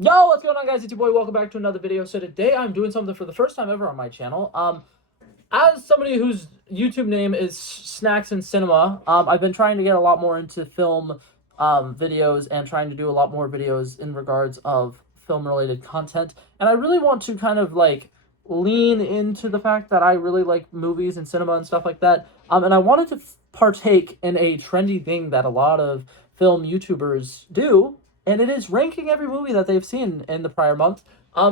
Yo, what's going on, guys? It's your boy. Welcome back to another video. So today I'm doing something for the first time ever on my channel. As somebody whose YouTube name is Snacks and Cinema, I've been trying to get a lot more into film videos and trying to do a lot more videos in regards of film-related content. And I really want to kind of like lean into the fact that I really like movies and cinema and stuff like that. And I wanted to partake in a trendy thing that a lot of film YouTubers do, and it is ranking every movie that they've seen in the prior month.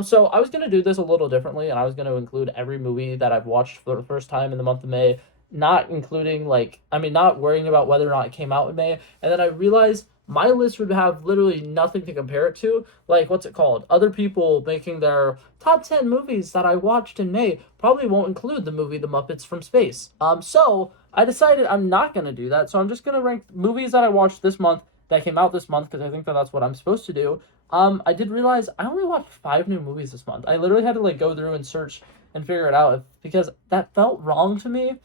So I was gonna do this a little differently, and I was gonna include every movie that I've watched for the first time in the month of May, not including not worrying about whether or not it came out in May. And then I realized my list would have literally nothing to compare it to. Like, what's it called? Other people making their top 10 movies that I watched in May probably won't include the movie The Muppets from Space. So I decided I'm not gonna do that. So I'm just gonna rank movies that I watched this month that came out this month because I think that that's what I'm supposed to do. I did realize I only watched 5 new movies this month. I literally had to like go through and search and figure it out because that felt wrong to me.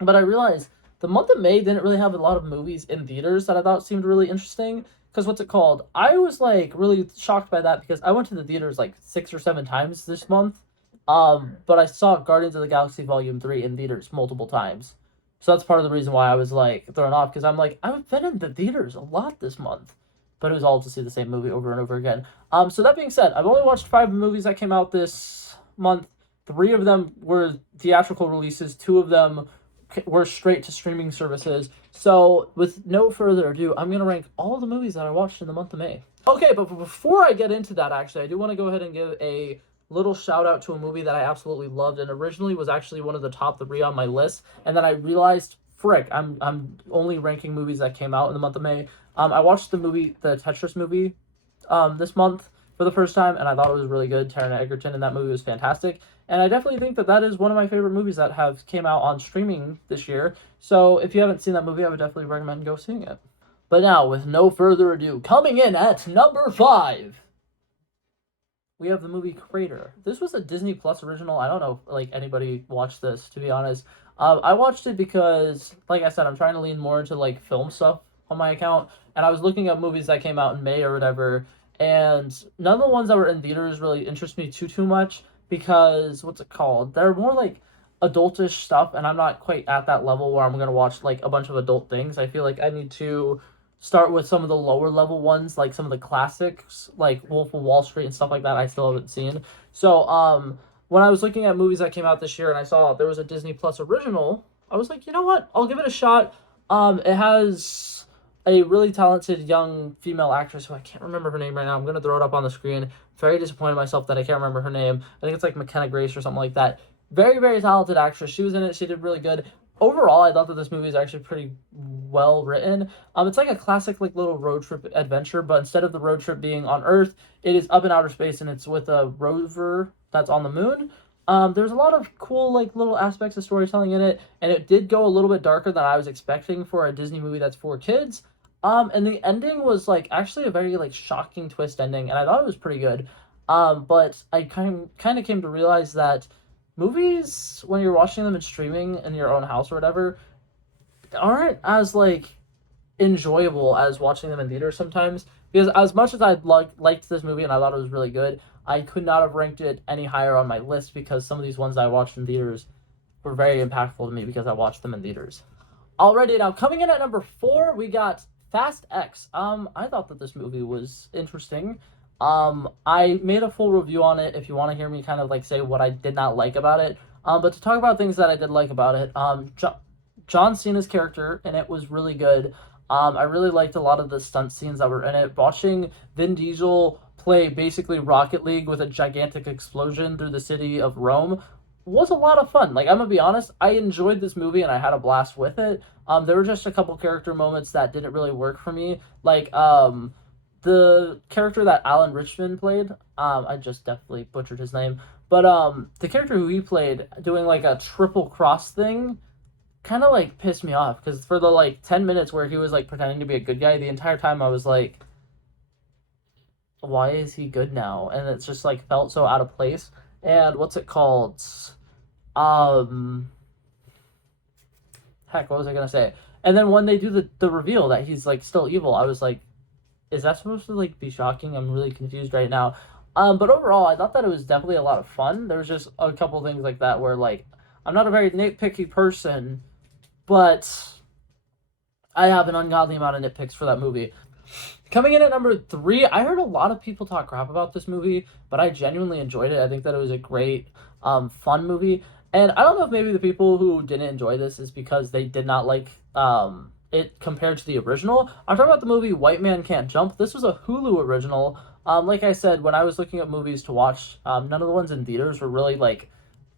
But I realized the month of May didn't really have a lot of movies in theaters that I thought seemed really interesting. Because what's it called? I was like really shocked by that because I went to the theaters like 6 or 7 times this month. But I saw Guardians of the Galaxy Volume 3 in theaters multiple times. So that's part of the reason why I was like thrown off because I'm like, I've been in the theaters a lot this month. But it was all to see the same movie over and over again. So that being said, I've only watched 5 movies that came out this month. 3 of them were theatrical releases. 2 of them were straight to streaming services. So with no further ado, I'm gonna rank all the movies that I watched in the month of May. Okay, but before I get into that, actually, I do want to go ahead and give a little shout out to a movie that I absolutely loved and originally was actually one of the top 3 on my list, and then I realized, frick, I'm only ranking movies that came out in the month of May. I watched the Tetris movie, this month for the first time, and I thought it was really good. Taron Egerton in that movie was fantastic, and I definitely think that that is one of my favorite movies that have came out on streaming this year. So if you haven't seen that movie, I would definitely recommend go seeing it. But now, with no further ado, coming in at number 5, we have the movie Crater. This was a Disney Plus original. I don't know if like anybody watched this, to be honest. I watched it because, like I said, I'm trying to lean more into like film stuff on my account, and I was looking up movies that came out in May or whatever, and none of the ones that were in theaters really interest me too much because what's it called? They're more like adultish stuff, and I'm not quite at that level where I'm gonna watch like a bunch of adult things. I feel like I need to start with some of the lower level ones, like some of the classics, like Wolf of Wall Street and stuff like that. I still haven't seen. So, when I was looking at movies that came out this year and I saw there was a Disney Plus original, I was like, you know what? I'll give it a shot. It has a really talented young female actress who I can't remember her name right now. I'm gonna throw it up on the screen. Very disappointed in myself that I can't remember her name. I think it's like McKenna Grace or something like that. Very, very talented actress. She was in it. She did really good. Overall, I thought that this movie is actually pretty well written. It's like a classic like little road trip adventure, but instead of the road trip being on Earth, it is up in outer space and it's with a rover that's on the moon. There's a lot of cool like little aspects of storytelling in it, and it did go a little bit darker than I was expecting for a Disney movie that's for kids. And the ending was like actually a very like shocking twist ending, and I thought it was pretty good. But I kind of came to realize that movies, when you're watching them and streaming in your own house or whatever, aren't as like enjoyable as watching them in theaters sometimes. Because as much as I liked this movie and I thought it was really good, I could not have ranked it any higher on my list because some of these ones I watched in theaters were very impactful to me because I watched them in theaters. Alrighty, now coming in at number 4, we got Fast X. I thought that this movie was interesting. I made a full review on it if you want to hear me kind of like say what I did not like about it. But to talk about things that I did like about it, John Cena's character in it was really good. I really liked a lot of the stunt scenes that were in it. Watching Vin Diesel play basically Rocket League with a gigantic explosion through the city of Rome was a lot of fun. Like, I'm gonna be honest, I enjoyed this movie and I had a blast with it. There were just a couple character moments that didn't really work for me. Like, the character that Alan Richman played, I just definitely butchered his name, but the character who he played doing like a triple cross thing kind of like pissed me off because for the like 10 minutes where he was like pretending to be a good guy, the entire time I was like, why is he good now? And it's just like felt so out of place. And what's it called? Um, Heck, what was I gonna say? And then when they do the reveal that he's like still evil, I was like, Is that supposed to like be shocking? I'm really confused right now. But overall, I thought that it was definitely a lot of fun. There was just a couple things like that where like I'm not a very nitpicky person, but I have an ungodly amount of nitpicks for that movie. Coming in at number three, I heard a lot of people talk crap about this movie, but I genuinely enjoyed it. I think that it was a great, fun movie. And I don't know if maybe the people who didn't enjoy this is because they did not like it compared to the original. I'm talking about the movie White Man Can't Jump. This was a Hulu original. Like I said, when I was looking at movies to watch, none of the ones in theaters were really like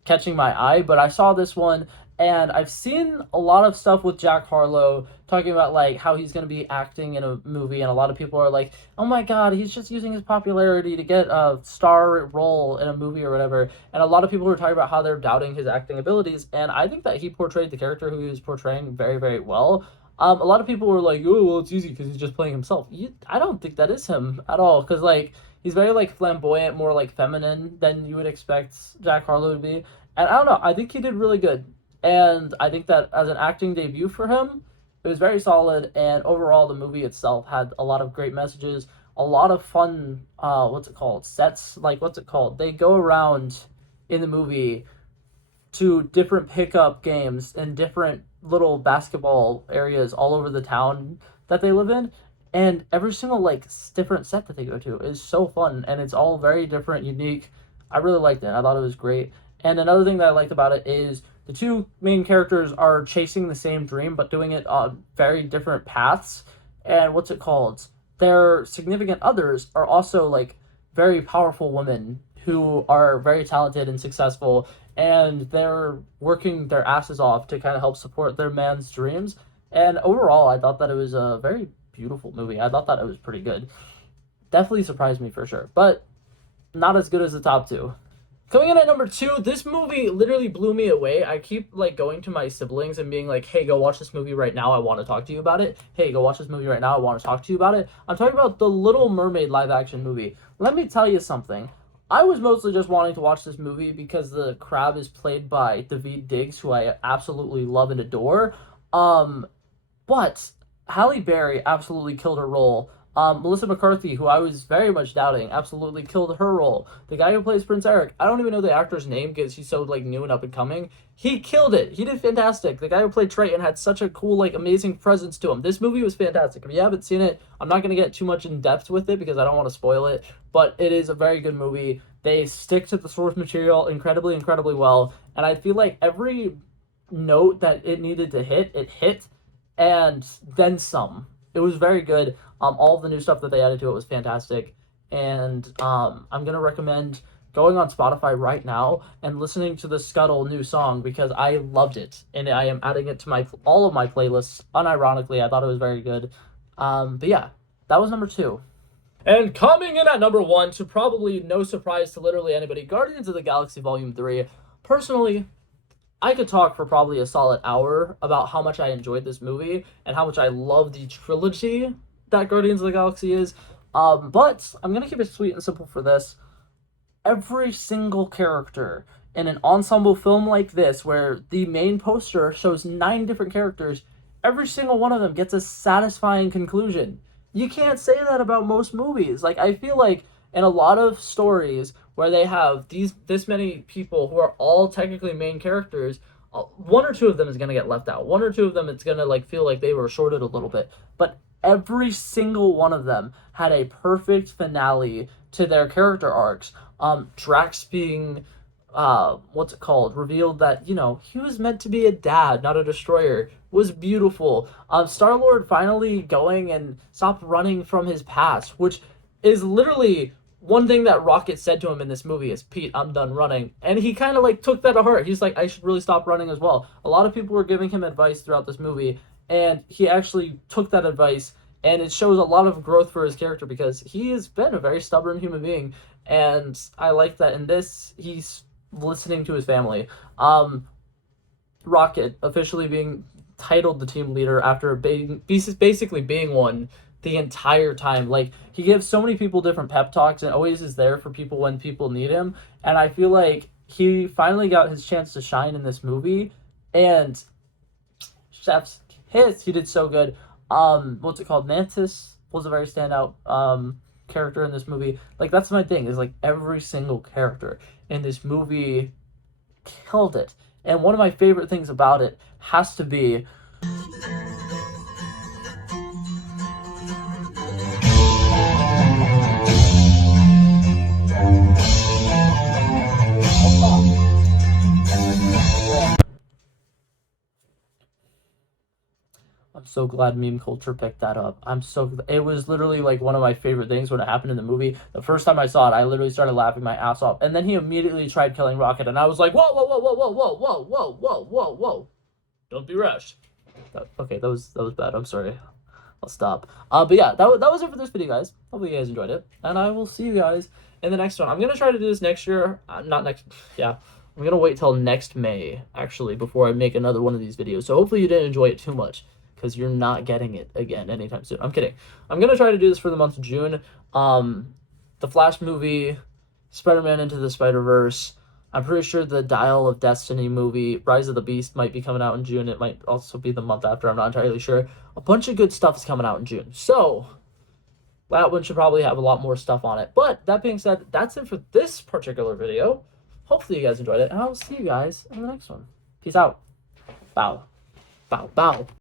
catching my eye, but I saw this one and I've seen a lot of stuff with Jack Harlow talking about like how he's going to be acting in a movie, and a lot of people are like, "Oh my god, he's just using his popularity to get a star role in a movie or whatever." And a lot of people are talking about how they're doubting his acting abilities, and I think that he portrayed the character who he was portraying very, very well. A lot of people were like, "Oh, well, it's easy because he's just playing himself." I don't think that is him at all, because like he's very like flamboyant, more like feminine than you would expect Jack Harlow to be. And I don't know, I think he did really good. And I think that as an acting debut for him, it was very solid. And overall, the movie itself had a lot of great messages, a lot of fun, what's it called? Sets, like, what's it called? They go around in the movie to different pickup games and different little basketball areas all over the town that they live in. And every single, like, different set that they go to is so fun. And it's all very different, unique. I really liked it. I thought it was great. And another thing that I liked about it is the two main characters are chasing the same dream, but doing it on very different paths. And what's it called? Their significant others are also like very powerful women who are very talented and successful, and they're working their asses off to kind of help support their man's dreams. And overall, I thought that it was a very beautiful movie. I thought that it was pretty good. Definitely surprised me for sure, but not as good as the top two. Coming in at number two, this movie literally blew me away. I keep like going to my siblings and being like, "Hey, go watch this movie right now. I want to talk to you about it. Hey, go watch this movie right now. I want to talk to you about it." I'm talking about the Little Mermaid live action movie. Let me tell you something. I was mostly just wanting to watch this movie because the crab is played by Daveed Diggs, who I absolutely love and adore. Um, but Halle Berry absolutely killed her role. Melissa McCarthy, who I was very much doubting, absolutely killed her role. The guy who plays Prince Eric, I don't even know the actor's name because he's so like new and up and coming. He killed it. He did fantastic. The guy who played Triton had such a cool, like, amazing presence to him. This movie was fantastic. If you haven't seen it, I'm not gonna get too much in depth with it because I don't want to spoil it. But it is a very good movie. They stick to the source material incredibly, incredibly well, and I feel like every note that it needed to hit, it hit, and then some. It was very good. All of the new stuff that they added to it was fantastic, and I'm gonna recommend going on Spotify right now and listening to the Scuttle new song because I loved it, and I am adding it to my all of my playlists. Unironically, I thought it was very good. But yeah, that was number two. And coming in at number one, to probably no surprise to literally anybody, Guardians of the Galaxy Volume 3. Personally, I could talk for probably a solid hour about how much I enjoyed this movie and how much I love the trilogy that Guardians of the Galaxy is. But I'm gonna keep it sweet and simple for this. Every single character in an ensemble film like this, where the main poster shows 9 different characters, every single one of them gets a satisfying conclusion. You can't say that about most movies. Like, I feel like in a lot of stories where they have this many people who are all technically main characters, one or two of them is gonna get left out. One or two of them, it's gonna like feel like they were shorted a little bit. But every single one of them had a perfect finale to their character arcs. Drax being, what's it called? Revealed that, he was meant to be a dad, not a destroyer. Was beautiful. Star-Lord finally going and stop running from his past, which is literally one thing that Rocket said to him in this movie is, "Pete, I'm done running." And he kind of like took that to heart. He's like, "I should really stop running as well." A lot of people were giving him advice throughout this movie, and he actually took that advice, and it shows a lot of growth for his character because he has been a very stubborn human being, and I like that in this he's listening to his family. Rocket officially being titled the team leader after basically being one the entire time. Like, he gives so many people different pep talks and always is there for people when people need him, and I feel like he finally got his chance to shine in this movie, and chef's kiss, he did so good. What's it called? Mantis was a very standout character in this movie. Like, that's my thing, is like every single character in this movie killed it. And one of my favorite things about it has to be I'm so glad meme culture picked that up. It was literally like one of my favorite things when it happened in the movie. The first time I saw it, I literally started laughing my ass off. And then he immediately tried killing Rocket, and I was like, whoa, whoa, whoa, whoa, whoa, whoa, whoa, whoa, whoa, whoa, whoa. Don't be rash. Okay, that was bad. I'm sorry. I'll stop. But yeah, that was it for this video, guys. Hopefully you guys enjoyed it, and I will see you guys in the next one. I'm gonna try to do this next year. Not next. Yeah, I'm gonna wait till next May actually before I make another one of these videos. So hopefully you didn't enjoy it too much, because you're not getting it again anytime soon. I'm kidding. I'm gonna try to do this for the month of June. The Flash movie, Spider-Man Into the Spider-Verse. I'm pretty sure the Dial of Destiny movie, Rise of the Beast, might be coming out in June. It might also be the month after. I'm not entirely sure. A bunch of good stuff is coming out in June. So that one should probably have a lot more stuff on it. But that being said, that's it for this particular video. Hopefully you guys enjoyed it, and I will see you guys in the next one. Peace out. Bow. Bow, bow.